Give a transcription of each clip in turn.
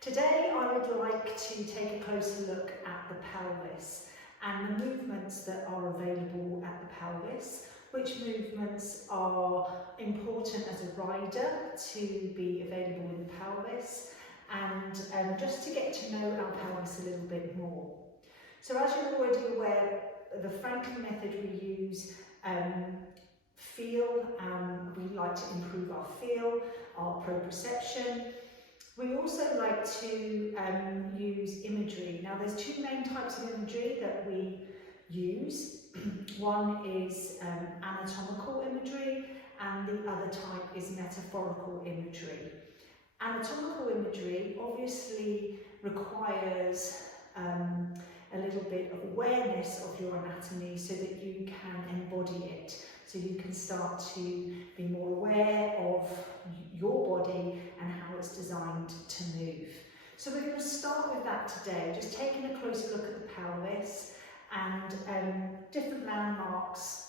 Today I would like to take a closer look at the pelvis and the movements that are available at the pelvis, which movements are important as a rider to be available in the pelvis, and just to get to know our pelvis a little bit more. So as you're already aware, the Franklin method we use feel, we like to improve our feel, our proprioception. We also like to use imagery. Now there's two main types of imagery that we use. One is anatomical imagery and the other type is metaphorical imagery. Anatomical imagery obviously requires a little bit of awareness of your anatomy so that you can embody it. So you can start to be more aware of your body and how it's designed to move. So we're going to start with that today, just taking a closer look at the pelvis and different landmarks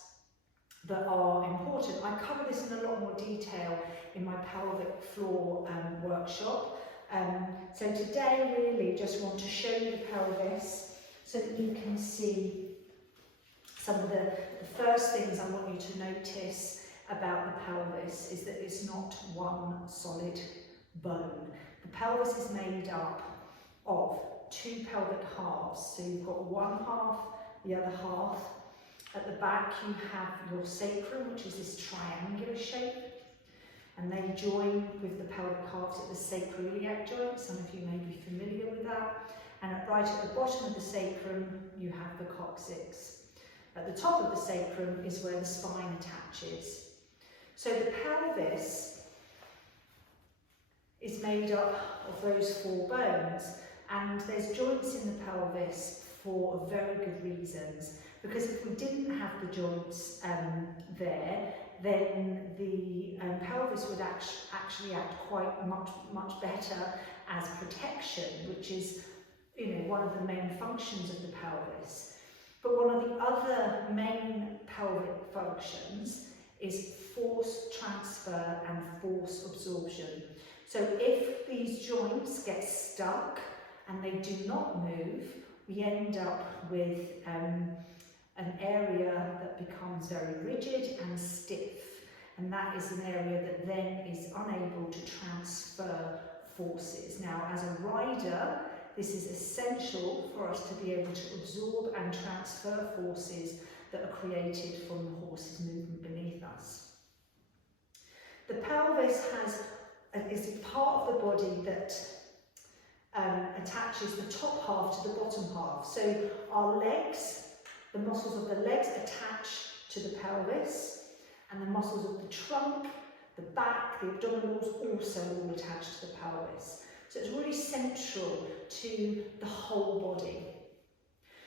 that are important. I cover this in a lot more detail in my pelvic floor workshop. So today really just want to show you the pelvis so that you can see some of the first things I want you to notice about the pelvis is that it's not one solid bone. The pelvis is made up of two pelvic halves. So you've got one half, the other half. At the back you have your sacrum, which is this triangular shape, and they join with the pelvic halves at the sacroiliac joint. Some of you may be familiar with that. And right at the bottom of the sacrum you have the coccyx. At the top of the sacrum is where the spine attaches. So the pelvis is made up of those four bones, and there's joints in the pelvis for very good reasons, because if we didn't have the joints there, then the pelvis would actually act quite much better as protection, which is one of the main functions of the pelvis. But one of the other main pelvic functions is force transfer and force absorption. So if these joints get stuck and they do not move, we end up with an area that becomes very rigid and stiff. And that is an area that then is unable to transfer forces. Now, as a rider, this is essential for us to be able to absorb and transfer forces that are created from the horse's movement beneath us. The pelvis is a part of the body that attaches the top half to the bottom half. So our legs, the muscles of the legs attach to the pelvis, and the muscles of the trunk, the back, the abdominals also all attach to the pelvis. So it's really central to the whole body.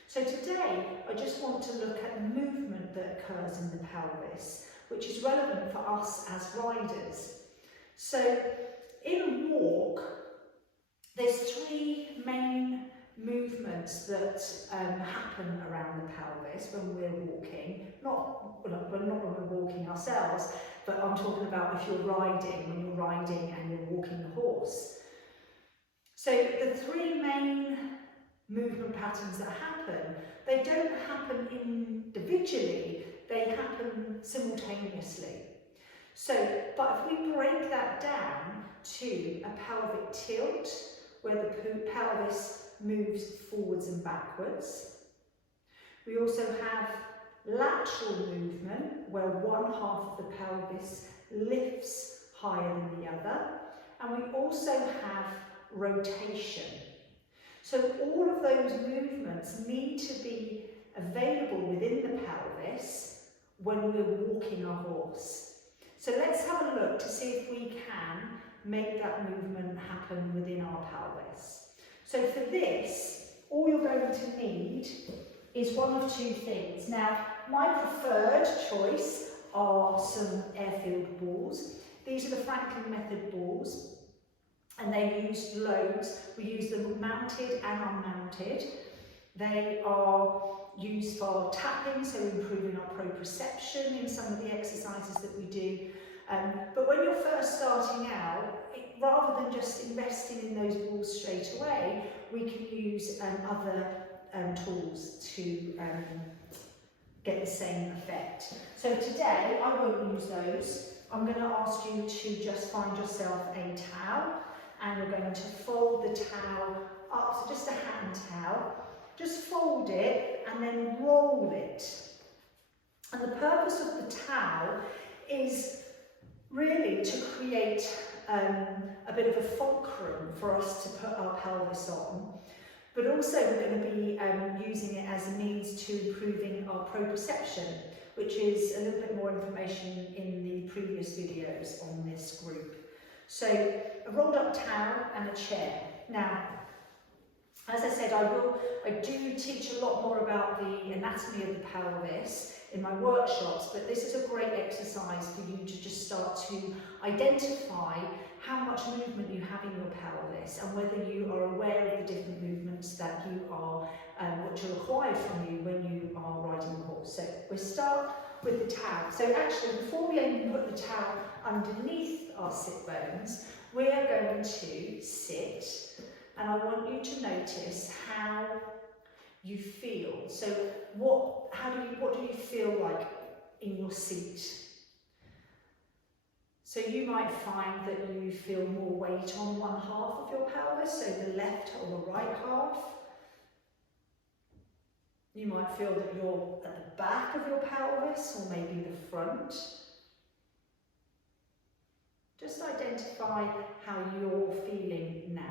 So today I just want to look at the movement that occurs in the pelvis, which is relevant for us as riders. So in a walk, there's three main movements that happen around the pelvis when we're walking. Not when we're walking ourselves, but I'm talking about if you're riding, when you're riding and you're walking the horse. So the three main movement patterns that happen, they don't happen individually, they happen simultaneously. So, but if we break that down to a pelvic tilt, where the pelvis moves forwards and backwards. We also have lateral movement, where one half of the pelvis lifts higher than the other. And we also have rotation. So all of those movements need to be available within the pelvis when we're walking our horse. So let's have a look to see if we can make that movement happen within our pelvis. So for this, all you're going to need is one of two things. Now, my preferred choice are some air-filled balls. These are the Franklin method balls, and they use loads. We use them mounted and unmounted. They are used for tapping, so improving our proprioception in some of the exercises that we do. But when you're first starting out, rather than just investing in those balls straight away, we can use other tools to get the same effect. So today I won't use those. I'm going to ask you to just find yourself a towel, and we're going to fold the towel up, so just a hand towel. Just fold it and then roll it. And the purpose of the towel is really to create a bit of a fulcrum for us to put our pelvis on, but also we're going to be using it as a means to improving our proprioception, which is a little bit more information in the previous videos on this group. So a rolled up towel and a chair. Now, as I said, I do teach a lot more about the anatomy of the pelvis in my workshops, but this is a great exercise for you to just start to identify how much movement you have in your pelvis and whether you are aware of the different movements that you are, which are required from you when you are riding a horse. So we'll start with the towel. So actually, before we even put the towel underneath our sit bones, we are going to sit, and I want you to notice how you feel. So what do you feel like in your seat? So you might find that you feel more weight on one half of your pelvis, so the left or the right half. You might feel that you're at the back of your pelvis, or maybe the front. Just identify how you're feeling now.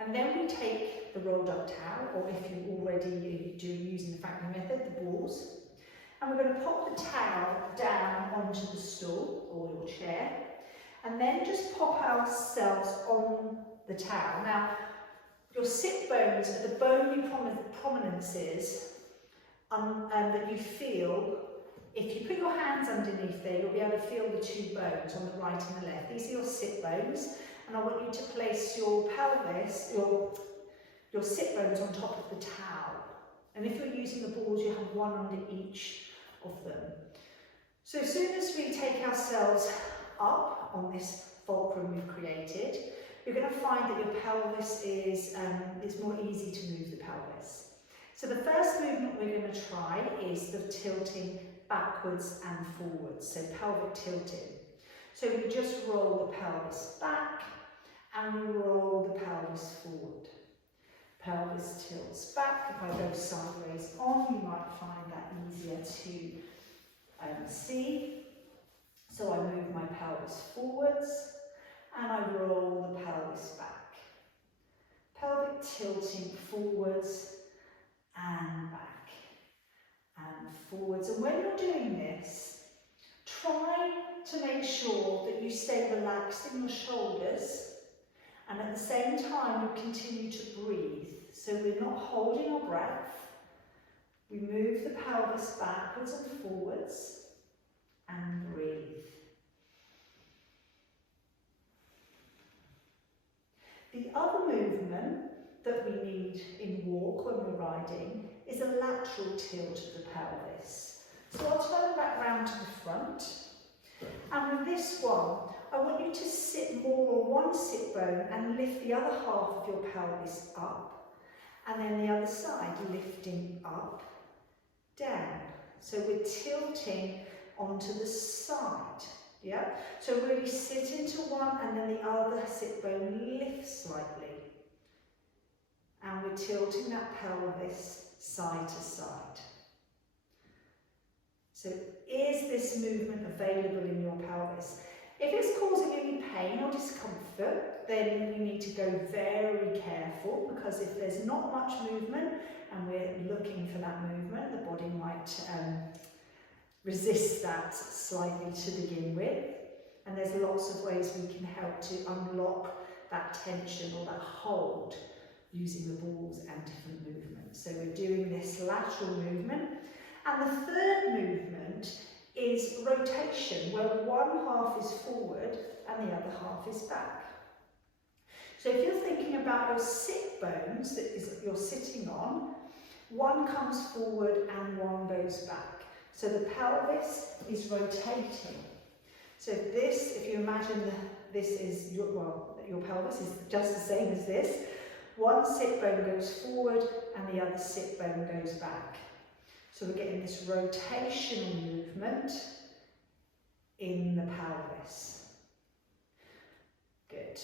And then we take the rolled up towel, or if you already do using the Franklin method, the balls, and we're going to pop the towel down onto the stool or your chair, and then just pop ourselves on the towel. Now, your sit bones are the bony prominences that you feel. If you put your hands underneath there, you'll be able to feel the two bones on the right and the left. These are your sit bones, and I want you to place your pelvis, your sit bones on top of the towel. And if you're using the balls, you have one under each of them. So as soon as we take ourselves up on this fulcrum we've created, you're going to find that your pelvis is it's more easy to move the pelvis. So the first movement we're going to try is the tilting backwards and forwards, so pelvic tilting. So we just roll the pelvis back and we roll the pelvis forward. Pelvis tilts back. If I go sideways on, you might find that easier to see. So I move my pelvis forwards and I roll the pelvis back. Pelvic tilting forwards and back and forwards. And when you're doing this, try to make sure that you stay relaxed in your shoulders, and at the same time you continue to breathe. So we're not holding our breath. We move the pelvis backwards and forwards and breathe. The other movement that we need in walk when we're riding is a lateral tilt of the pelvis. So I'll turn that round to the front. And with this one, I want you to sit more on one sit bone and lift the other half of your pelvis up. And then the other side, lifting up, down. So we're tilting onto the side. Yeah? So really sit into one and then the other sit bone lifts slightly. And we're tilting that pelvis side to side. So is this movement available in your pelvis? If it's causing any pain or discomfort, then you need to go very careful, because if there's not much movement and we're looking for that movement, the body might resist that slightly to begin with. And there's lots of ways we can help to unlock that tension or that hold using the balls and different movements. So we're doing this lateral movement. And the third movement is rotation, where one half is forward and the other half is back. So if you're thinking about your sit bones that you're sitting on, one comes forward and one goes back. So the pelvis is rotating. So this, if you imagine this is your pelvis is just the same as this. One sit bone goes forward and the other sit bone goes back. So we're getting this rotational movement in the pelvis. Good.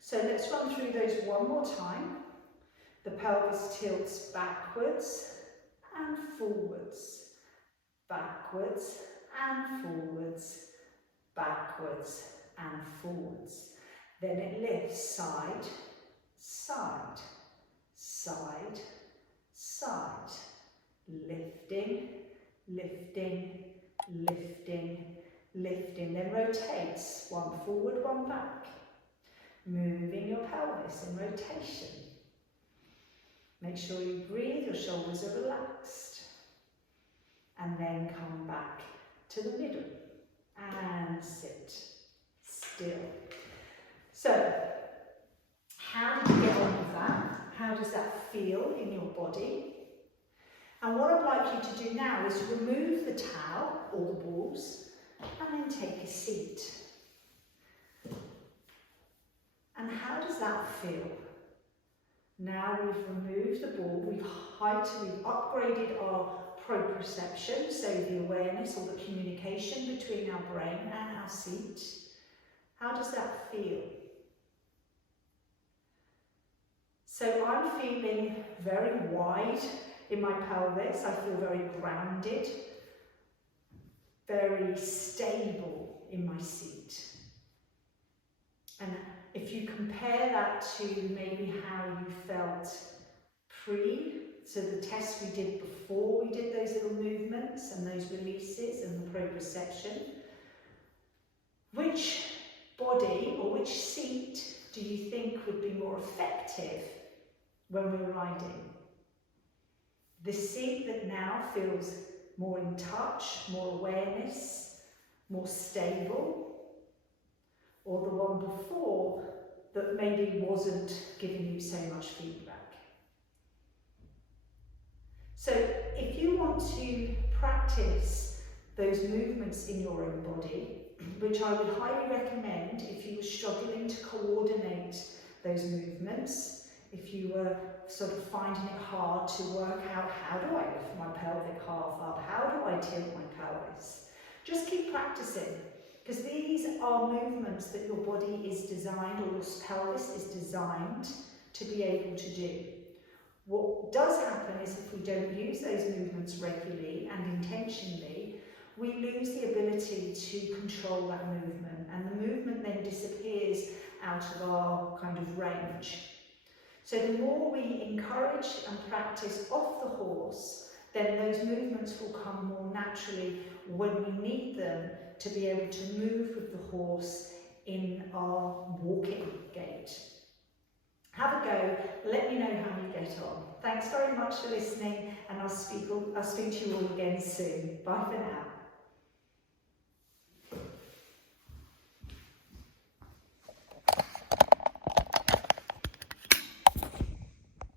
So let's run through those one more time. The pelvis tilts backwards and forwards, backwards and forwards, backwards and forwards. Then it lifts side, side, side, side, lifting, lifting, lifting, lifting. Then rotates, one forward, one back. Moving your pelvis in rotation. Make sure you breathe, your shoulders are relaxed. And then come back to the middle and sit still. So, how did you get on with that? How does that feel in your body? And what I'd like you to do now is remove the towel or the balls and then take a seat. And how does that feel? Now we've removed the ball, we've upgraded our proprioception, so the awareness or the communication between our brain and our seat. How does that feel? So I'm feeling very wide in my pelvis. I feel very grounded, very stable in my seat. And if you compare that to maybe how you felt so the test we did before we did those little movements and those releases and the proprioception, which body or which seat do you think would be more effective when we're riding? The seat that now feels more in touch, more awareness, more stable, or the one before that maybe wasn't giving you so much feedback. So if you want to practice those movements in your own body, which I would highly recommend if you were struggling to coordinate those movements, if you were sort of finding it hard to work out, how do I lift my pelvic half up, how do I tilt my pelvis, just keep practicing. Because these are movements that your body is designed, or your pelvis is designed to be able to do. What does happen is if we don't use those movements regularly and intentionally, we lose the ability to control that movement, and the movement then disappears out of our kind of range. So the more we encourage and practice off the horse, then those movements will come more naturally when we need them to be able to move with the horse in our walking gait. Have a go, let me know how you get on. Thanks very much for listening, and I'll speak to you all again soon. Bye for now.